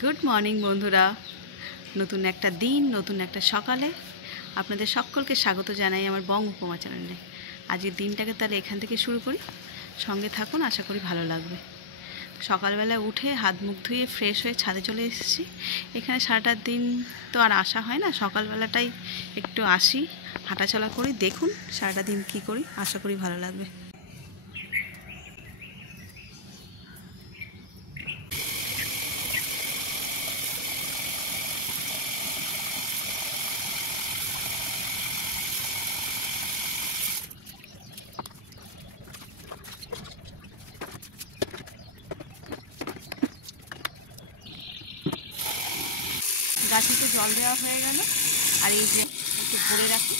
Good morning বন্ধুরা, নতুন একটা দিন, নতুন একটা সকালে আপনাদের সকলকে স্বাগত জানাই আমার বং উপমা চ্যানেলে। আজকের দিনটাকে তাহলে এখান থেকে শুরু করি, সঙ্গে থাকুন, আশা করি ভালো লাগবে। সকালবেলা উঠে হাত মুখ ধুয়ে ফ্রেশ হয়ে ছাদে চলে এসেছি। এখানে সারাটা দিন তো আর আসা হয় না, সকালবেলাটাই একটু আসি, হাঁটাচলা করি। দেখুন সারাটা দিন কী করি, আশা করি ভালো লাগবে। গাছে তো জল দেওয়া হয়ে গেল, আর এই যে একটু ভরে রাখি,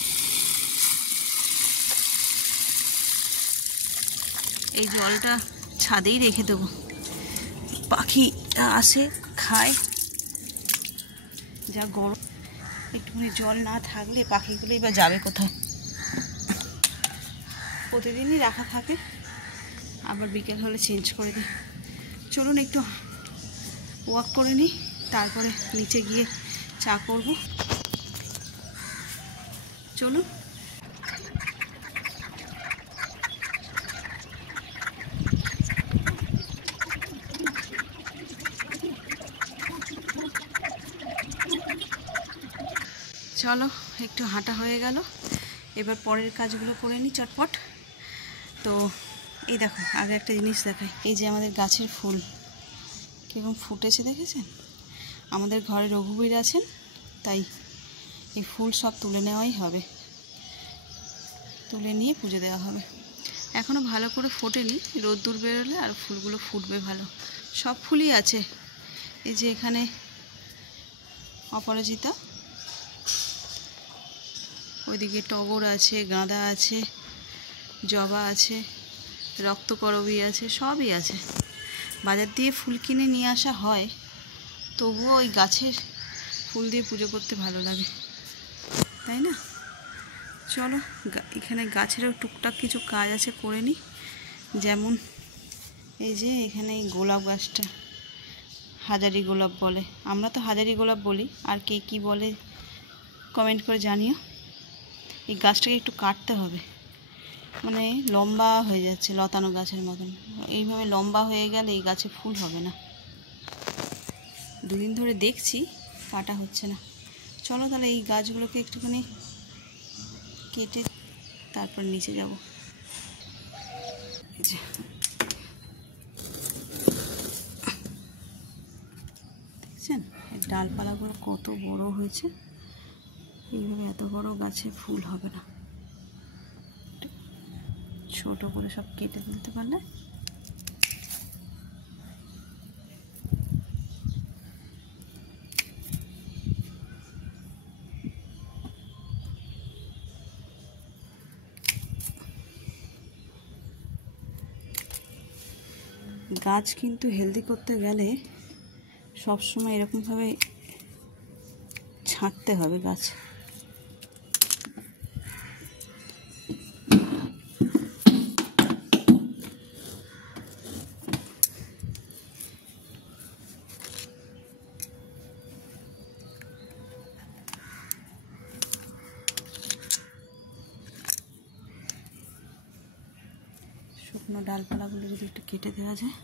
এই জলটা ছাদেই রেখে দেবো, পাখিরা আসে খায়। যা গরম, একটুখানি জল না থাকলে পাখিগুলোই বা যাবে কোথায়। প্রতিদিনই রাখা থাকে, আবার বিকেল হলে চেঞ্জ করে দিই। চলুন একটু ওয়াক করে নিই, তারপরে নিচে গিয়ে চা করব। চলুন। চলো, একটু হাঁটা হয়ে গেল, এবার পরের কাজগুলো করে নিই চটপট। তো এই দেখো, আগে একটা জিনিস দেখাই। এই যে আমাদের গাছের ফুল কীরকম ফুটেছে দেখেছেন? আমাদের ঘরে রঘুবীর আছেন, তাই এই ফুল সব তুলে নেওয়াই হবে, তুলে নিয়ে পুজো দেওয়া হবে। এখনও ভালো করে ফোটেনি, রোদ্দুর বেরোলে আর ফুলগুলো ফুটবে ভালো। সব ফুলই আছে, এই যে এখানে অপরাজিতা, ওইদিকে টগর আছে, গাঁদা আছে, জবা আছে, রক্তকরবী আছে, সবই আছে। বাজার দিয়ে ফুল কিনে নিয়ে আসা হয়, তবুও ওই গাছের ফুল দিয়ে পুজো করতে ভালো লাগে, তাই না? চলো, এখানে গাছেরও টুকটাক কিছু কাজ আছে, করে নিই। যেমন এই যে এখানে এই গোলাপ গাছটা, হাজারি গোলাপ বলে, আমরা তো হাজারি গোলাপ বলি, আর কে কী বলে কমেন্ট করে জানিও। এই গাছটাকে একটু কাটতে হবে, মানে লম্বা হয়ে যাচ্ছে লতানো গাছের মতন। এইভাবে লম্বা হয়ে গেলে এই গাছে ফুল হবে না। দুদিন ধরে দেখছি কাটা হচ্ছে না। চলো তাহলে এই গাছগুলোকে একটুখানি কেটে তারপর নিচে যাব। দেখছেন ডালপালাগুলো কত বড় হয়েছে? এইভাবে এত বড় গাছে ফুল হবে না, ছোট করে সব কেটে ফেলতে পারলে। গাছ কিন্তু হেলদি করতে গেলে সবসময় এরকমভাবে ছাঁটতে হবে গাছ। শুকনো ডালপালাগুলো যদি একটু কেটে দেওয়া যায়।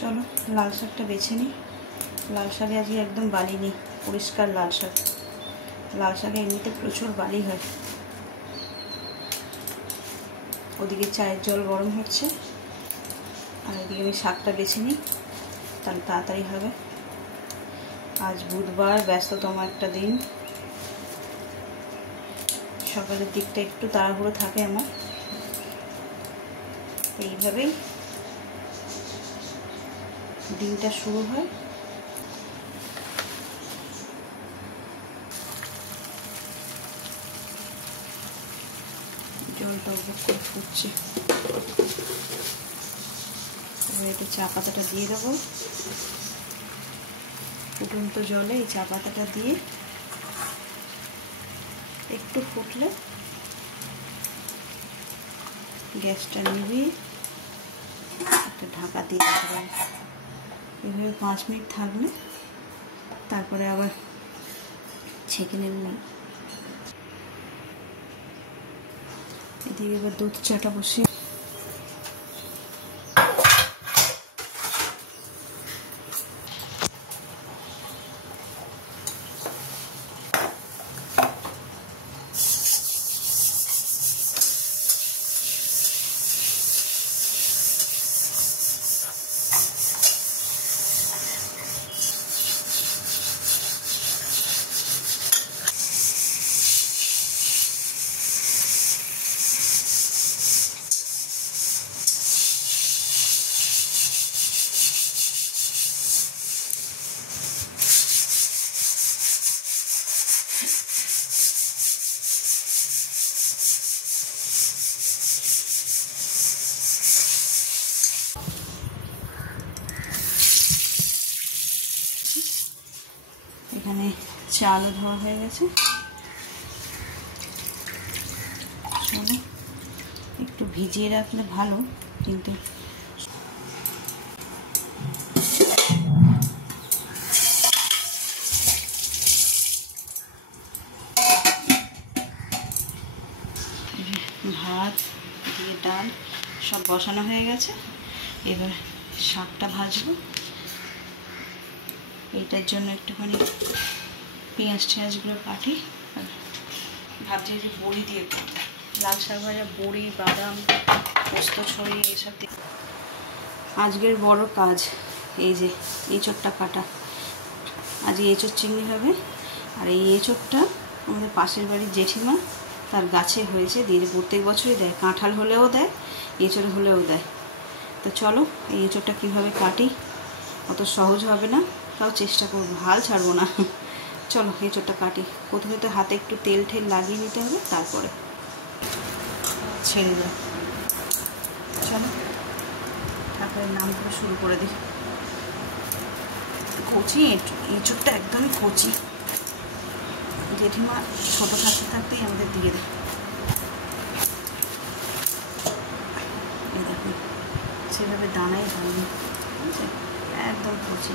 চলো লাল শাকটা বেছে নিই। লাল শাকে আজকে একদম বালি নেই, পরিষ্কার লাল শাক। লাল শাকে এমনিতে প্রচুর বালি হয়। ওদিকে চায়ের জল গরম হচ্ছে, আর এদিকে আমি শাকটা বেছে নিই, তাহলে তাড়াতাড়ি হবে। আজ বুধবার, ব্যস্ততম একটা দিন। সকালের দিকটা একটু তাড়াহুড়ো থাকে আমার। এইভাবেই দিনটা শুরু হয়। জলটা উপভোগ করে ফুটছে, এবার একটু চা পাতাটা দিয়ে দেবো। ফুটন্ত জলে এই চা পাতাটা দিয়ে একটু ফুটলে গ্যাসটা নিভিয়ে একটা ঢাকা দিয়ে দিতে হবে। এভাবে 5 মিনিট থাকলে তারপরে আবার ছেঁকে নেব। এদিকে এবার দুধ চাটা বসিয়ে এখানে চালও ধোয়া হয়ে গেছে। চলো একটু ভিজিয়ে রাখলে ভালো, কিন্তু ভাত দিয়ে ডাল সব বসানো হয়ে গেছে। এবার শাকটা ভাজবো। এইটার জন্য একটুখানি পেঁয়াজ টেঁয়াজগুলো কাটি। আর ভাবছি যে বড়ি দিয়ে লাল শাক ভাজা, বড়ি, বাদাম, পোস্ত ছড়িয়ে এসব দিয়ে। আজকের বড় কাজ এই যে এঁচোড়টা কাটা। আজ এঁচোড় চিংড়ি হবে। আর এই এঁচোড়টা আমাদের পাশের বাড়ির জেঠিমা তার গাছে হয়েছে, দিয়ে প্রত্যেক বছরই দেয়। কাঁঠাল হলেও দেয়, এঁচোড় হলেও দেয়। তো চলো এই এঁচোড়টা কীভাবে কাটি। অত সহজ হবে না, তাও চেষ্টা করবো, হাল ছাড়বো না। চলো এঁচোড়টা কাটি। প্রথমে তো হাতে একটু তেল ঠেল লাগিয়ে নিতে হবে, তারপরে ছেড়ে দাও। চলো ঠাকুরের নাম করে শুরু করে দিই। কচি এঁচোড়টা একদমই কচি। জেঠিমা ছোটো থাকতে থাকতেই আমাদের দিয়ে দেয়। এই দেখুন সেভাবে দানাই হয়নি, বুঝছে, একদম কচি।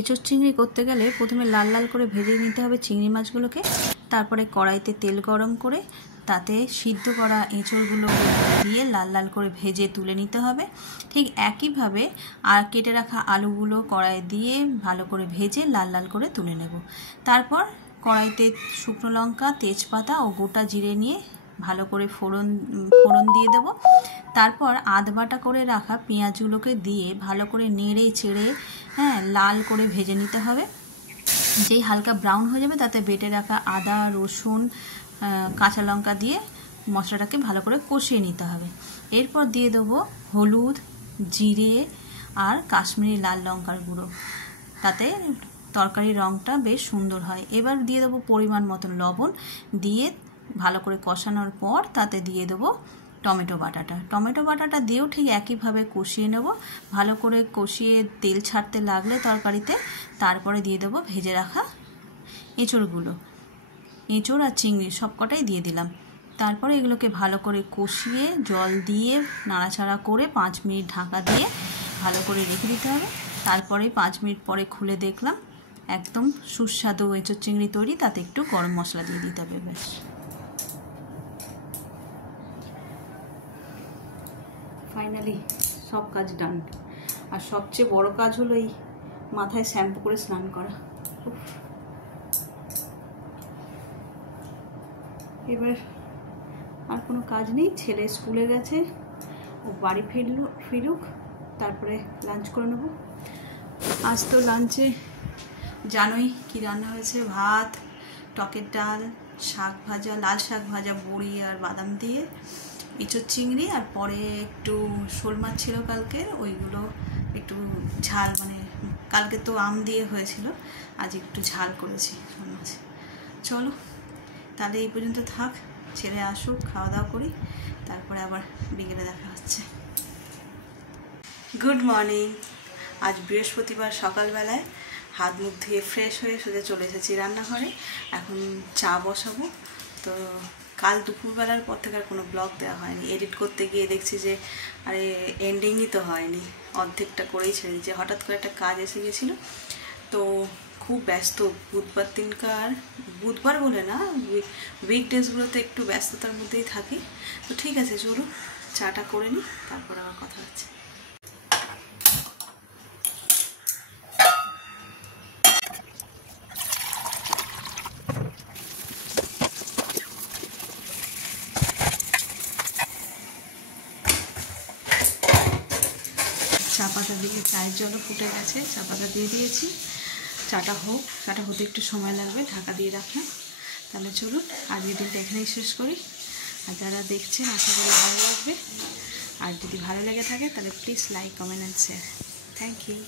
এঁচোড় চিংড়ি করতে গেলে প্রথমে লাল লাল করে ভেজে নিতে হবে চিংড়ি মাছগুলোকে। তারপরে কড়াইতে তেল গরম করে তাতে সিদ্ধ করা এঁচোড়গুলো দিয়ে লাল লাল করে ভেজে তুলে নিতে হবে। ঠিক একইভাবে আর কেটে রাখা আলুগুলো কড়াই দিয়ে ভালো করে ভেজে লাল লাল করে তুলে নেব। তারপর কড়াইতে শুকনো লঙ্কা, তেজপাতা ও গোটা জিরে নিয়ে ভালো করে ফোড়ন দিয়ে দেবো। তারপর আধ বাটা করে রাখা পেঁয়াজগুলোকে দিয়ে ভালো করে নেড়ে চেড়ে লাল করে ভেজে নিতে হবে। যেই হালকা ব্রাউন হয়ে যাবে তাতে বেটে রাখা আদা, রসুন, কাঁচা লঙ্কা দিয়ে মশলাটাকে ভালো করে কষিয়ে নিতে হবে। এরপর দিয়ে দেবো হলুদ, জিরে আর কাশ্মীরি লাল লঙ্কার গুঁড়ো, তাতে তরকারির রঙটা বেশ সুন্দর হয়। এবার দিয়ে দেবো পরিমাণ মতন লবণ, দিয়ে ভালো করে কষানোর পর তাতে দিয়ে দেবো টমেটো বাটাটা দিয়েও ঠিক একইভাবে কষিয়ে নেব। ভালো করে কষিয়ে তেল ছাড়তে লাগলে তরকারিতে তারপরে দিয়ে দেবো ভেজে রাখা এঁচড়গুলো, এঁচড় আর চিংড়ি সবকটাই দিয়ে দিলাম। তারপরে এগুলোকে ভালো করে কষিয়ে জল দিয়ে নাড়াচাড়া করে 5 মিনিট ঢাকা দিয়ে ভালো করে রেখে দিতে হবে। তারপরে 5 মিনিট পরে খুলে দেখলাম একদম সুস্বাদু এঁচড় চিংড়ি তৈরি। তাতে একটু গরম মশলা দিয়ে দিতে হবে। ব্যাস, ফাইনালি সব কাজ ডান। আর সবচেয়ে বড় কাজ হলো এই মাথায় শ্যাম্পু করে স্নান করা। এবার আর কোনো কাজ নেই, ছেলে স্কুলে গেছে, ও বাড়ি ফিরুক, তারপরে লাঞ্চ করে নেব। আজ তো লাঞ্চে জানোই কি রান্না হয়েছে, ভাত, টকের ডাল, শাক ভাজা, লাল শাক ভাজা বড়ি আর বাদাম দিয়ে, এঁচড় চিংড়ি, আর পরে একটু শোল মাছ ছিল কালকের, ওইগুলো একটু ঝাল, মানে কালকে তো আম দিয়ে হয়েছিল, আজ একটু ঝাল করেছি শোল মাছ। চলো তাহলে এই পর্যন্ত থাক, ছেলে আসুক, খাওয়া দাওয়া করি, তারপরে আবার বিকেলে দেখা হচ্ছে। Good morning. আজ বৃহস্পতিবার সকালবেলায় হাত মুখ ধুয়ে ফ্রেশ হয়ে সোজা চলে এসেছি রান্নাঘরে। এখন চা বসাবো। তো কাল দুপুরবেলার পর থেকে আর কোনো ব্লগ দেওয়া হয়নি। এডিট করতে গিয়ে দেখছি যে আরে এন্ডিংই তো হয়নি, অর্ধেকটা করেই ছেড়ে দিয়েছি। হঠাৎ করে একটা কাজ এসে গেছিলো, তো খুব ব্যস্ত। বুধবার বলে না, উইকডেজগুলোতে একটু ব্যস্ততার মধ্যেই থাকি। তো ঠিক আছে, চলুন চাটা করে নিই, তারপর আবার কথা হচ্ছে। চা পাতা দিয়ে চায়ের জলও ফুটে গেছে, চা পাতা দিয়ে দিয়েছি। চাটা হোক, চাটা হতে একটু সময় লাগবে, ঢাকা দিয়ে রাখলাম। তাহলে চলুন আজকের দিনটা এখানেই শেষ করি। আর যারা দেখছেন আশা করি ভালো লাগবে, আর যদি ভালো লেগে থাকে তাহলে please like, comment and share. Thank you.